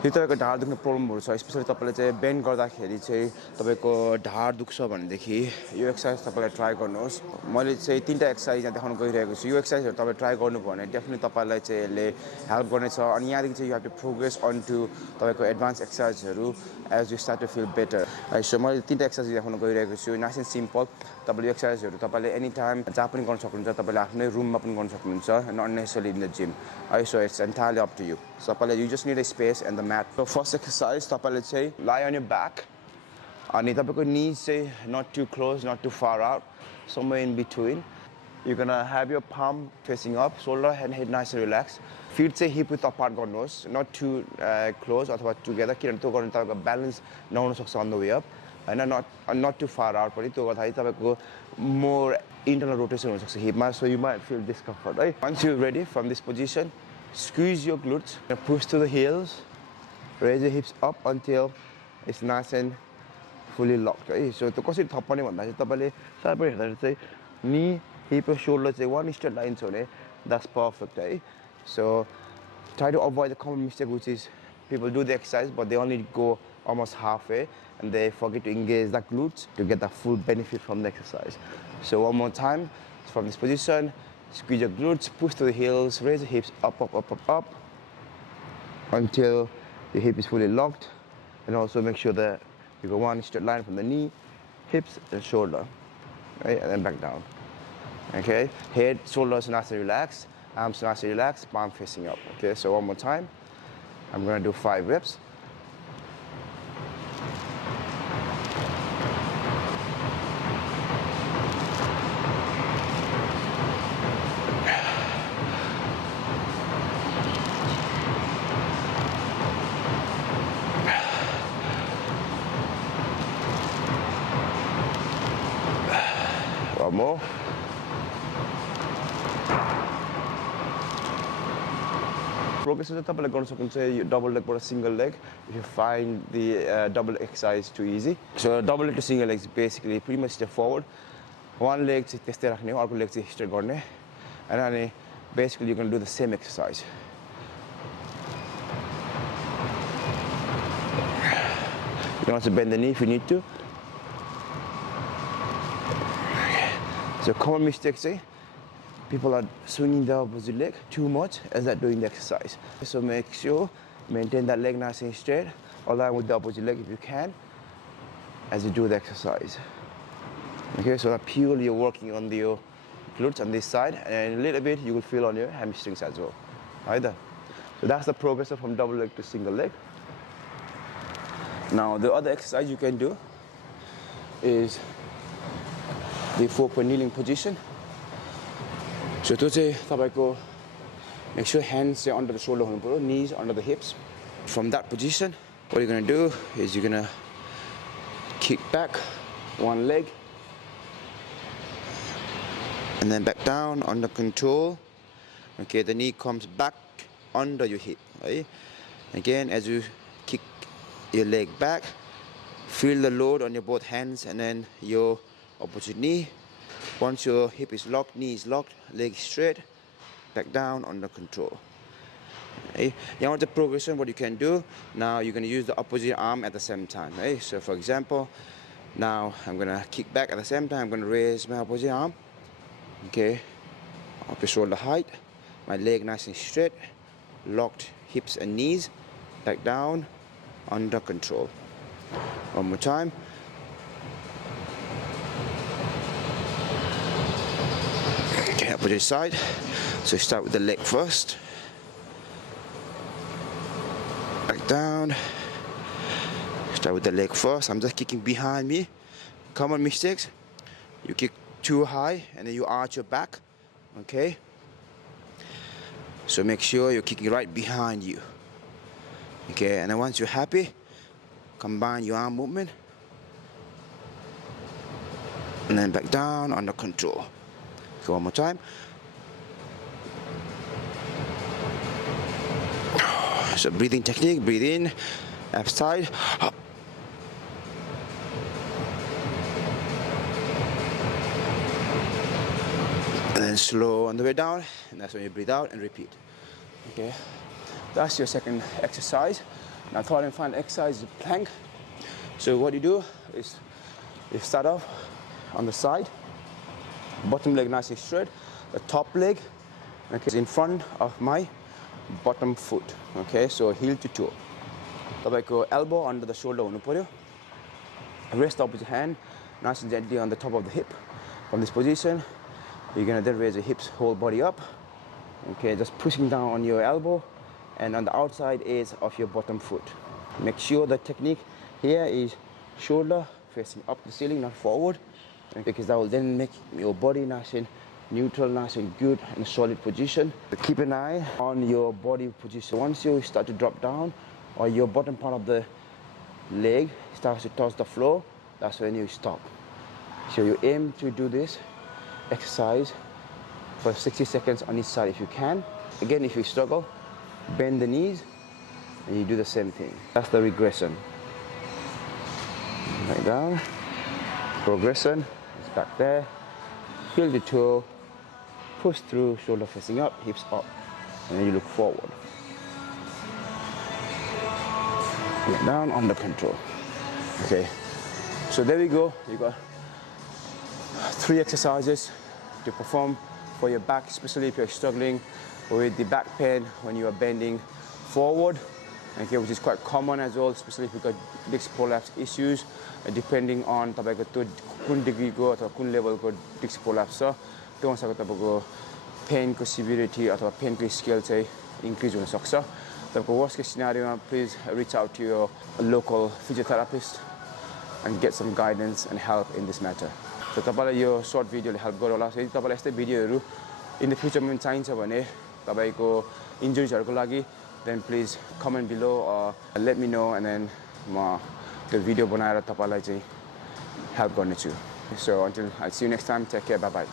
यो तपाईँको ढाड दुख्ने प्रब्लमहरु छ स्पेशली तपाईले चाहिँ बेन्ड गर्दाखेरि चाहिँ तपाईको ढाड दुख्छ भनेदेखि यो एक्सरसाइज तपाईले ट्राई गर्नुहोस् मैले चाहिँ तीनटा एक्सरसाइज यहाँ देखाउन गइरहेको छु यो एक्सरसाइजहरु तपाईले ट्राई गर्नु भने डेफिनेटली तपाईलाई चाहिँ यसले हेल्प गर्नेछ अनि यहाँदेखि चाहिँ you have to progress on to तपाईको एडभान्स एक्सरसाइजहरु as you start to feel better so मैले तीनटा एक्सरसाइज देखाउन गइरहेको छु नाइस एन्ड सिम्पल तपाईले यो एक्सरसाइजहरु तपाईले एनी टाइम जहाँ पनि गर्न सक्नुहुन्छ तपाईले आफ्नै रुममा पनि गर्न सक्नुहुन्छ not necessarily in the gym so it's entirely up to you so तपाईले you just need a space and the mat. So first exercise, tapale chai lie on your back. Ani tapako knees say not too close, not too far out, somewhere in between. You're gonna have your palm facing up, shoulder and head nice and relaxed. Feet say hip width apart गर्नुहोस्, not too close अथवा together. किनभने त्यो गर्नु तपाईको balance नहुन सक्छ on the way up. Hahn not too far out पनि त्यो गर्दाखेरि तपाईको more internal rotation हुन सक्छ हिपमा, so you might feel discomfort, right? Once you're ready from this position, squeeze your glutes, push to the heels. Raise your hips up until it's nice and fully locked, right? So to कसरी थप्ने भन्दा चाहिँ तपाईले साबै हेर्दा चाहिँ knee, hip र shoulder चाहिँ one straight line छ भने that's perfect, right? So try to avoid the common mistake which is people do the exercise but they only go almost halfway and they forget to engage the glutes to get the full benefit from the exercise. So one more time from this position, squeeze your glutes, push to the heels, raise the hips up until the hip is fully locked, and also make sure that you go one straight line from the knee, hips, and shoulder, right? And then back down. Okay, head, shoulders nice and relaxed, arms nice and relaxed, palm facing up. Okay, so one more time. I'm gonna do 5 reps. One more. Progress is तपाईले गर्न सक्नुहुन्छ double leg or a single leg if you find the double exercise too easy. So double leg to single leg is basically pretty much straightforward. One leg चाहिँ त्यस्तै राख्ने हो अर्को leg चाहिँ straight गर्ने and then basically you're going to do the same exercise. You can also bend the knee if you need to. So common mistake say people are swinging the opposite leg too much as they're doing the exercise. So make sure maintain that leg nice and straight, align with the opposite leg if you can as you do the exercise. Okay, so that purely you're working on your glutes on this side and a little bit you will feel on your hamstrings as well. Either. So that's the progress from double leg to single leg. Now the other exercise you can do is the 4-point kneeling position. So to say tapaiko make sure hands are under the shoulder, knees under the hips. From that position, what you're gonna do is you're gonna kick back one leg and then back down under control. Okay, the knee comes back under your hip, right? Again, as you kick your leg back, feel the load on your both hands and then your opposite knee. Once your hip is locked, knee is locked, leg straight, back down under control. Okay. You want the progression, what you can do, now you're going to use the opposite arm at the same time. Right? So for example, now I'm going to kick back at the same time, I'm going to raise my opposite arm. Okay, up to shoulder height, my leg nice and straight, locked hips and knees, back down, under control. One more time. Okay, opposite side. So start with the leg first. Back down. Start with the leg first. I'm just kicking behind me. Common mistakes. You kick too high and then you arch your back. Okay? So make sure you're kicking right behind you. Okay, and then once you're happy, combine your arm movement. And then back down under control. So one more time. So breathing technique, breathe in, abs side. And then slow on the way down, and that's when you breathe out and repeat. Okay, that's your second exercise. Now third and final exercise is plank. So what you do is you start off on the side, bottom leg nice and straight, the top leg is in front of my bottom foot. Okay, so heel to toe. Tapaiko elbow under the shoulder hunu paryo. Rest opposite hand nice and gently on the top of the hip. From this position, you're gonna then raise the hips, whole body up. Okay, just pushing down on your elbow and on the outside edge of your bottom foot. Make sure the technique here is shoulder facing up the ceiling, not forward, because that will then make your body nice and neutral, nice and good and solid position. But keep an eye on your body position. Once you start to drop down or your bottom part of the leg starts to touch the floor, that's when you stop. So you aim to do this exercise for 60 seconds on each side if you can. Again, if you struggle, bend the knees and you do the same thing. That's the regression. Right down, progression, it's back there, heel to toe, push through, shoulder facing up, hips up, and then you look forward. Right down, under control. Okay, so there we go. You got 3 exercises to perform for your back, especially if you're struggling with the back pain when you are bending forward. Okay, which is quite common as well, especially if you've got disc prolapse issues, depending on तपाईँको त्यो कुन डिग्रीको अथवा कुन लेभलको disc prolapse छ त्यो अनुसारको तपाईँको पेनको सिभिरिटी अथवा पेनको स्केल चाहिँ इन्क्रिज हुन सक्छ। तपाईँको वर्स्ट केस सिनारियोमा please reach out to your local physiotherapist and get some guidance and help in this matter. So तपाईलाई यो सर्ट भिडियोले हेल्प गरौँ होला। यदि तपाईलाई यस्तै भिडियोहरू इन द फ्युचरमा चाहिन्छ भने तपाईको इन्जुरिजहरुको लागि then please comment below or let me know and then म त्यो भिडियो बनाएर तपाईलाई चाहिँ हेल्प गर्नेछु. So until I see you next time, take care, bye bye.